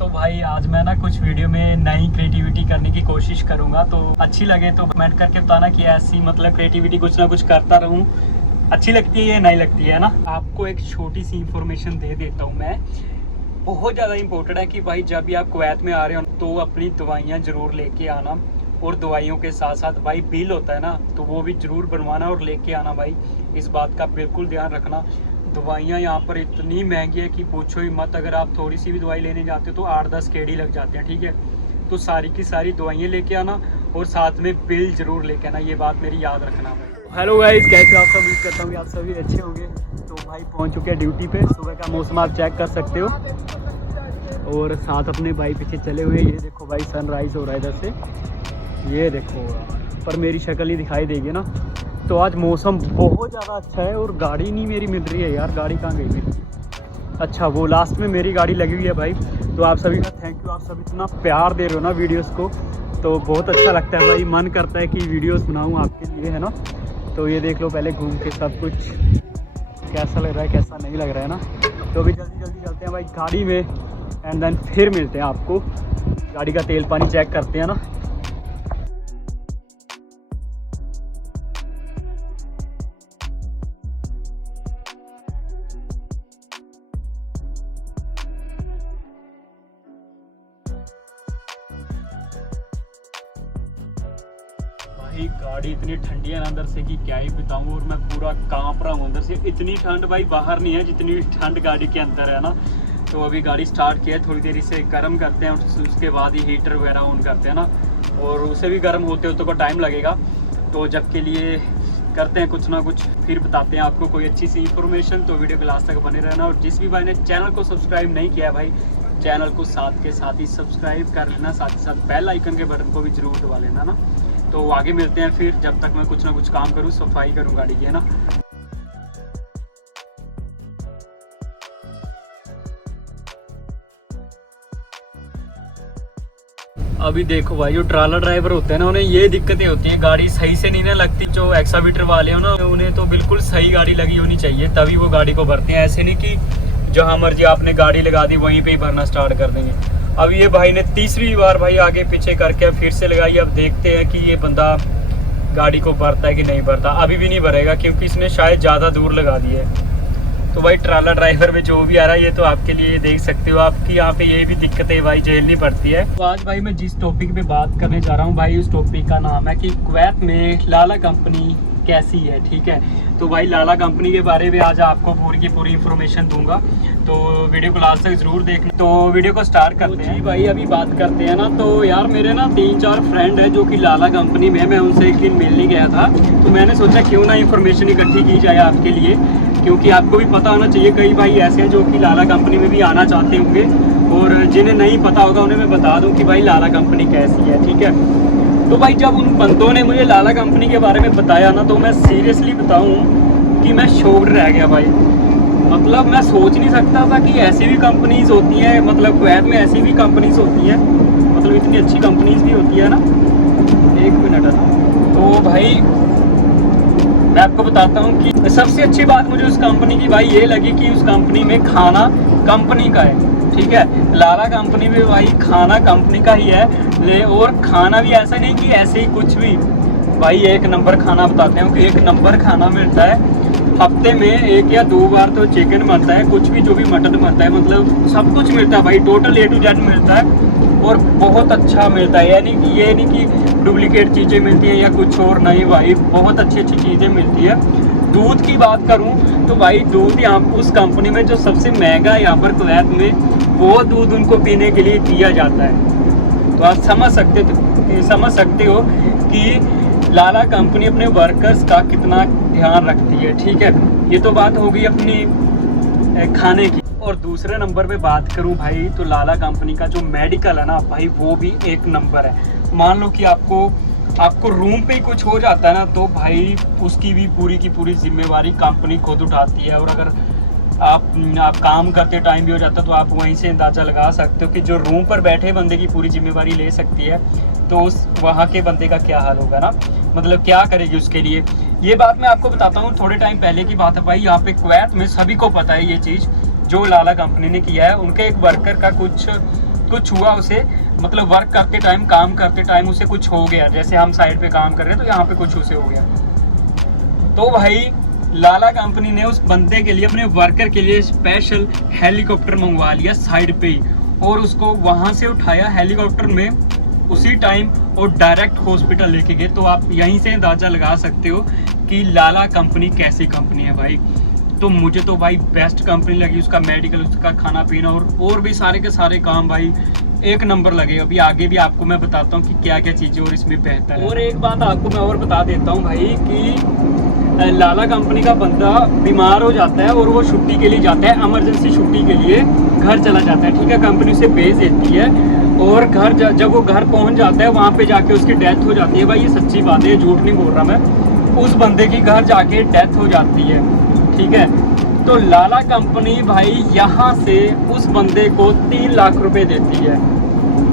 तो भाई आज मैं ना कुछ वीडियो में नई क्रिएटिविटी करने की कोशिश करूंगा, तो अच्छी लगे तो कमेंट करके बताना कि ऐसी मतलब क्रिएटिविटी कुछ ना कुछ करता रहूं। अच्छी लगती है या नहीं लगती है ना। आपको एक छोटी सी इंफॉर्मेशन दे देता हूं मैं, बहुत ज़्यादा इंपॉर्टेंट है कि भाई जब भी आप कुवैत में आ रहे हो तो अपनी दवाइयाँ ज़रूर लेके आना, और दवाइयों के साथ साथ भाई बिल होता है ना, तो वो भी ज़रूर बनवाना और लेके आना भाई। इस बात का बिल्कुल ध्यान रखना। दवाइयाँ यहाँ पर इतनी महंगी है कि पूछो ही मत। अगर आप थोड़ी सी भी दवाई लेने जाते हो तो 8-10 केडी लग जाते हैं, ठीक है। तो सारी की सारी दवाइयाँ लेके आना और साथ में बिल ज़रूर लेके आना, ये बात मेरी याद रखना भाई। हेलो गाइस, कैसे आप सब? उम्मीद करता हूँ कि आप सभी अच्छे होंगे। तो भाई पहुँच चुके हैं ड्यूटी पे। सुबह का मौसम आप चेक कर सकते हो, और साथ अपने भाई पीछे चले हुए। ये देखो भाई सनराइज़ हो रहा है इधर से, ये देखो। पर मेरी शक्ल ही दिखाई देगी ना। तो आज मौसम बहुत ज़्यादा अच्छा है और गाड़ी नहीं मेरी मिल रही है यार। गाड़ी कहाँ गई मेरी? अच्छा, वो लास्ट में मेरी गाड़ी लगी हुई है भाई। तो आप सभी का थैंक यू, आप सब इतना प्यार दे रहे हो ना वीडियोस को, तो बहुत अच्छा लगता है भाई। मन करता है कि वीडियोस बनाऊँ आपके लिए, है ना। तो ये देख लो पहले घूम के सब कुछ कैसा लग रहा है, कैसा नहीं लग रहा है ना। तो अभी जल्दी जल्दी चलते हैं भाई गाड़ी में, एंड देन फिर मिलते हैं आपको। गाड़ी का तेल पानी चेक करते हैं ना। भाई गाड़ी इतनी ठंडी है ना अंदर से कि क्या ही बताऊँ, और मैं पूरा कांप रहा हूँ अंदर से। इतनी ठंड भाई बाहर नहीं है जितनी ठंड गाड़ी के अंदर है ना। तो अभी गाड़ी स्टार्ट किया है, थोड़ी देर इसे गर्म करते हैं, उसके बाद ही हीटर वगैरह ऑन करते हैं ना। और उसे भी गर्म होते होते को टाइम लगेगा। तो जब के लिए करते हैं कुछ ना कुछ, फिर बताते हैं आपको कोई अच्छी सी इंफॉर्मेशन। तो वीडियो के लास्ट तक बने रहना। और जिस भी भाई ने चैनल को सब्सक्राइब नहीं किया है भाई, चैनल को साथ के साथ ही सब्सक्राइब कर लेना, साथ ही साथ बेल आइकन के बटन को भी जरूर दबा लेना ना। तो आगे मिलते हैं फिर, जब तक मैं कुछ ना कुछ काम करूँ, सफाई करूँ गाड़ी की, है ना। अभी देखो भाई, जो ट्रालर ड्राइवर होते हैं ना, उन्हें ये दिक्कतें होती हैं, गाड़ी सही से नहीं ना लगती। जो एक्सावीटर वाले हो ना, उन्हें तो बिल्कुल सही गाड़ी लगी होनी चाहिए, तभी वो गाड़ी को भरते हैं। ऐसे नहीं कि जहाँ मर्जी आपने गाड़ी लगा दी वहीं पे ही भरना स्टार्ट कर देंगे। अब ये भाई ने तीसरी बार भाई आगे पीछे करके फिर से लगाई। अब देखते हैं कि ये बंदा गाड़ी को भरता है कि नहीं भरता। अभी भी नहीं भरेगा क्योंकि इसने शायद ज़्यादा दूर लगा दी है। तो भाई ट्राला ड्राइवर में जो भी आ रहा है, ये तो आपके लिए देख सकते हो आपकी यहाँ पे ये भी दिक्कतें भाई झेलनी पड़ती है। तो आज भाई मैं जिस टॉपिक पे बात करने जा रहा हूँ भाई, उस टॉपिक का नाम है कि कुवैत में लाला कंपनी कैसी है, ठीक है। तो भाई लाला कंपनी के बारे में आज आपको पूरी की पूरी इन्फॉर्मेशन दूंगा, तो वीडियो को लास्ट तक ज़रूर देखना। तो वीडियो को स्टार्ट करते हैं। जी भाई अभी बात करते हैं ना, तो यार मेरे ना 3-4 फ्रेंड है जो कि लाला कंपनी में, मैं उनसे एक दिन मिलने गया था। तो मैंने सोचा क्यों ना इन्फॉर्मेशन इकट्ठी की जाए आपके लिए, क्योंकि आपको भी पता होना चाहिए। कई भाई ऐसे हैं जो कि लाला कंपनी में भी आना चाहते होंगे, और जिन्हें नहीं पता होगा उन्हें मैं बता दूं कि भाई लाला कंपनी कैसी है, ठीक है। तो भाई जब उन बंदों ने मुझे लाला कंपनी के बारे में बताया ना, तो मैं सीरियसली बताऊं कि मैं शॉक्ड रह गया भाई। मतलब मैं सोच नहीं सकता था कि ऐसी भी कंपनीज़ होती हैं, मतलब कुवैत में ऐसी भी कंपनीज़ होती हैं, मतलब इतनी अच्छी कंपनीज़ भी होती है ना। एक मिनट है ना। तो भाई मैं आपको बताता हूँ कि सबसे अच्छी बात मुझे उस कंपनी की भाई ये लगी कि उस कंपनी में खाना कंपनी का है, ठीक है। लाला कंपनी में भाई खाना कंपनी का ही है, और खाना भी ऐसा नहीं कि ऐसे ही कुछ भी। भाई एक नंबर खाना बताते हैं कि एक नंबर खाना मिलता है। हफ्ते में 1 या 2 बार तो चिकन बनता है, कुछ भी जो भी मटन बनता है, मतलब सब कुछ मिलता है भाई। टोटल A to Z मिलता है, और बहुत अच्छा मिलता है। यानी कि ये नहीं कि डुप्लीकेट चीज़ें मिलती हैं या कुछ और, नहीं भाई, बहुत अच्छी अच्छी चीज़ें मिलती है। दूध की बात करूं तो भाई दूध यहाँ उस कंपनी में जो सबसे महंगा है यहाँ पर कुवैत में, वो दूध उनको पीने के लिए दिया जाता है। तो आप समझ सकते हो कि लाला कंपनी अपने वर्कर्स का कितना ध्यान रखती है, ठीक है। ये तो बात हो गई अपनी खाने की। और दूसरे नंबर पे बात करूं भाई, तो लाला कंपनी का जो मेडिकल है ना भाई, वो भी एक नंबर है। मान लो कि आपको रूम पे ही कुछ हो जाता है ना, तो भाई उसकी भी पूरी की पूरी जिम्मेवारी कंपनी खुद उठाती है। और अगर आप काम करते टाइम भी हो जाता, तो आप वहीं से अंदाज़ा लगा सकते हो कि जो रूम पर बैठे बंदे की पूरी जिम्मेवारी ले सकती है, तो उस वहाँ के बंदे का क्या हाल होगा ना, मतलब क्या करेगी उसके लिए। ये बात मैं आपको बताता हूँ, थोड़े टाइम पहले की बात है भाई। यहाँ पे कुवैत में सभी को पता है ये चीज़, जो लाला कंपनी ने किया है। उनके एक वर्कर का कुछ कुछ हुआ उसे, मतलब वर्क करते टाइम, काम करते टाइम उसे कुछ हो गया, जैसे हम साइड पे काम कर रहे हैं तो यहाँ पे कुछ उसे हो गया, तो भाई लाला कंपनी ने उस बंदे के लिए, अपने वर्कर के लिए स्पेशल हेलीकॉप्टर मंगवा लिया साइड पे ही, और उसको वहाँ से उठाया हेलीकॉप्टर में उसी टाइम और डायरेक्ट हॉस्पिटल लेके गए। तो आप यहीं से अंदाज़ा लगा सकते हो कि लाला कंपनी कैसी कंपनी है भाई। तो मुझे तो भाई बेस्ट कंपनी लगी, उसका मेडिकल, उसका खाना पीना और भी सारे के सारे काम भाई एक नंबर लगे। अभी आगे भी आपको मैं बताता हूँ कि क्या क्या चीज़ें और इसमें बेहतर है। और एक बात आपको मैं और बता देता हूँ भाई कि लाला कंपनी का बंदा बीमार हो जाता है और वो छुट्टी के लिए जाता है, इमरजेंसी छुट्टी के लिए घर चला जाता है, ठीक है, कंपनी उसे भेज देती है, और घर जब वो घर पहुंच जाता है वहाँ पे जाके उसकी डेथ हो जाती है। भाई ये सच्ची बात है, झूठ नहीं बोल रहा मैं, उस बंदे की घर जाके डेथ हो जाती है, ठीक है। तो लाला कंपनी भाई यहाँ से उस बंदे को 3 लाख रुपए देती है।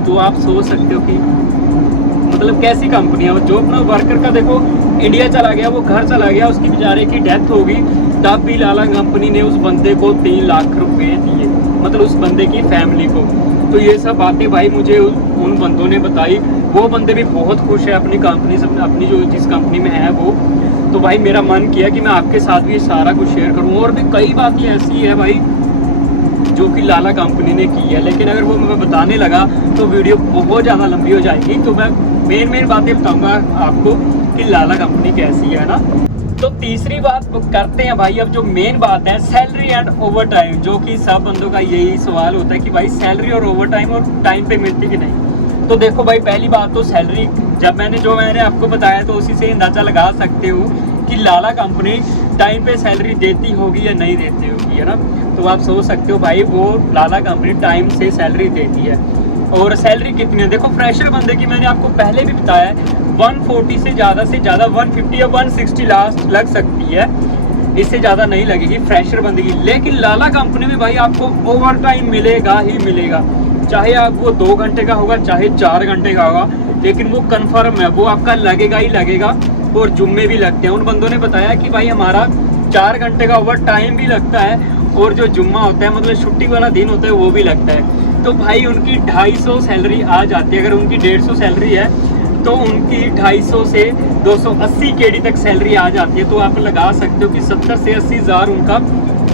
तो आप सोच सकते हो कि मतलब कैसी कंपनी है। जो अपना वर्कर का देखो इंडिया चला गया, वो घर चला गया, उसकी बेचारे की डेथ होगी, तब भी लाला कंपनी ने उस बंदे को 3 लाख रुपए दिए, मतलब उस बंदे की फैमिली को। तो ये सब बातें भाई मुझे उन बंदों ने बताई, वो बंदे भी बहुत खुश है अपनी कंपनी से, अपनी जो जिस कंपनी में है वो। तो भाई मेरा मन किया कि मैं आपके साथ भी सारा कुछ शेयर करूं, और भी कई बातें ऐसी है भाई जो कि लाला कंपनी ने की है, लेकिन अगर वो मैं बताने लगा तो वीडियो बहुत ज़्यादा लंबी हो जाएगी। तो मैं मेन बातें बताऊंगा आपको कि लाला कंपनी कैसी है ना। तो तीसरी बात करते हैं भाई, अब जो मेन बात है सैलरी एंड ओवर टाइम, जो कि सब बंदों का यही सवाल होता है कि भाई सैलरी और ओवर टाइम और टाइम पे मिलती कि नहीं। तो देखो भाई पहली बात तो सैलरी, जब मैंने आपको बताया तो उसी से अंदाजा लगा सकते हो कि लाला कंपनी टाइम पे सैलरी देती होगी या नहीं देती होगी, है ना। तो आप सोच सकते हो भाई वो लाला कंपनी टाइम से सैलरी देती है। और सैलरी कितनी है, देखो फ्रेशर बंदे की मैंने आपको पहले भी बताया 140 से ज़्यादा 150 या 160 लास्ट लग सकती है, इससे ज़्यादा नहीं लगेगी फ्रेशर बंदे की। लेकिन लाला कंपनी में भाई आपको ओवर टाइम मिलेगा ही मिलेगा, चाहे आप वो 2 घंटे का होगा चाहे 4 घंटे का होगा, लेकिन वो कन्फर्म है, वो आपका लगेगा ही लगेगा। और जुम्मे भी लगते हैं, उन बंदों ने बताया कि भाई हमारा 4 घंटे का ओवर टाइम भी लगता है, और जो जुम्मा होता है मतलब छुट्टी वाला दिन होता है वो भी लगता है। तो भाई उनकी 250 सैलरी आ जाती है, अगर उनकी 150 सैलरी है तो उनकी 250 से 280 केडी तक सैलरी आ जाती है। तो आप लगा सकते हो कि 70 से 80 हज़ार उनका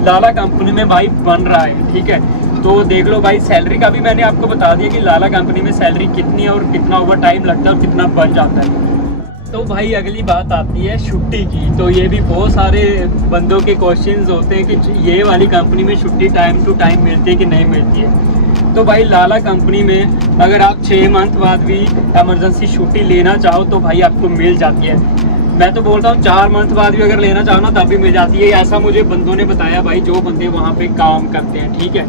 लाला कंपनी में भाई बन रहा है, ठीक है। तो देख लो भाई सैलरी का भी मैंने आपको बता दिया कि लाला कंपनी में सैलरी कितनी है और कितना ओवर टाइम लगता है और कितना बन जाता है। तो भाई अगली बात आती है छुट्टी की। तो ये भी बहुत सारे बंदों के क्वेश्चंस होते हैं कि ये वाली कंपनी में छुट्टी टाइम टू टाइम मिलती है कि नहीं मिलती है। तो भाई लाला कंपनी में अगर आप 6 मंथ बाद भी इमरजेंसी छुट्टी लेना चाहो तो भाई आपको मिल जाती है। मैं तो बोलता हूँ 4 मंथ बाद भी अगर लेना चाहो ना तब भी मिल जाती है, ऐसा मुझे बंदों ने बताया भाई, जो बंदे वहाँ पे काम करते हैं, ठीक है।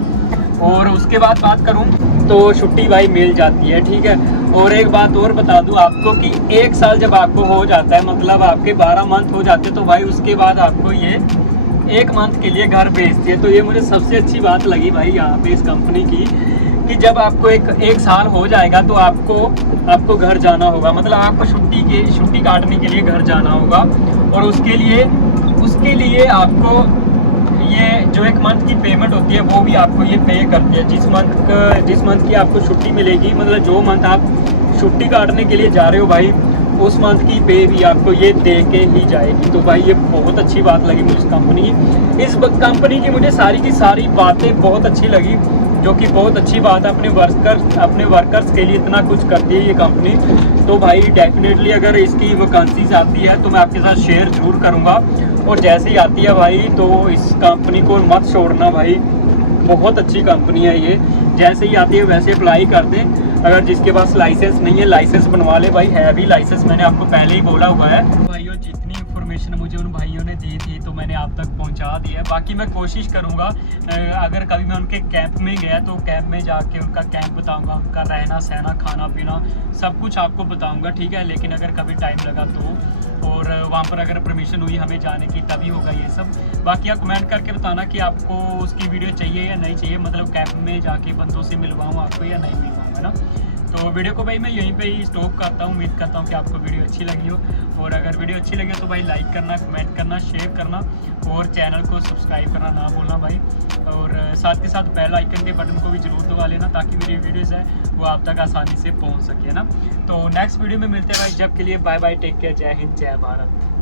और उसके बाद बात करूँ तो छुट्टी भाई मिल जाती है, ठीक है। और एक बात और बता दूं आपको कि 1 साल जब आपको हो जाता है, मतलब आपके 12 मंथ हो जाते हैं, तो भाई उसके बाद आपको ये 1 मंथ के लिए घर भेजती है। तो ये मुझे सबसे अच्छी बात लगी भाई यहाँ पे इस कंपनी की, कि जब आपको एक साल हो जाएगा तो आपको घर जाना होगा, मतलब आपको छुट्टी काटने के लिए घर जाना होगा। और उसके लिए आपको ये जो 1 मंथ की पेमेंट होती है वो भी आपको ये पे करती है। जिस मंथ की आपको छुट्टी मिलेगी, मतलब जो मंथ आप छुट्टी काटने के लिए जा रहे हो भाई, उस मंथ की पे भी आपको ये दे के ही जाएगी। तो भाई ये बहुत अच्छी बात लगी मुझे इस कंपनी की मुझे सारी की सारी बातें बहुत अच्छी लगी, जो कि बहुत अच्छी बात है। अपने वर्कर्स के लिए इतना कुछ करती है ये कंपनी। तो भाई डेफिनेटली अगर इसकी वैकेंसीज आती है तो मैं आपके साथ शेयर जरूर करूँगा, और जैसे ही आती है भाई तो इस कंपनी को मत छोड़ना भाई, बहुत अच्छी कंपनी है ये। जैसे ही आती है वैसे अप्लाई कर दें। अगर जिसके पास लाइसेंस नहीं है लाइसेंस बनवा ले भाई, है भी लाइसेंस, मैंने आपको पहले ही बोला हुआ है। भाइयों जितनी इन्फॉर्मेशन मुझे उन भाइयों ने दी थी तो मैंने आप तक पहुंचा दी है। बाकी मैं कोशिश करूंगा अगर कभी मैं उनके कैंप में गया तो कैंप में जाके उनका कैंप बताऊंगा, उनका रहना सहना खाना पीना सब कुछ आपको बताऊंगा, ठीक है। लेकिन अगर कभी टाइम लगा तो, और वहाँ पर अगर परमिशन हुई हमें जाने की तभी होगा ये सब। बाकी आप कमेंट करके बताना कि आपको उसकी वीडियो चाहिए या नहीं चाहिए, मतलब कैंप में जाके बंदों से मिलवाऊँ आपको या नहीं मिलवाऊँ, है ना। तो वीडियो को भाई मैं यहीं पे ही स्टॉप करता हूँ। उम्मीद करता हूँ कि आपको वीडियो अच्छी लगी हो, और अगर वीडियो अच्छी लगे तो भाई लाइक करना, कमेंट करना, शेयर करना और चैनल को सब्सक्राइब करना ना भूलना भाई। और साथ के साथ बेल आइकन के बटन को भी जरूर दबा लेना ताकि मेरी वीडियोज़ हैं वो आप तक आसानी से पहुँच सके, है ना। तो नेक्स्ट वीडियो में मिलते हैं भाई, जब के लिए बाय बाय, टेक केयर, जय हिंद, जय भारत।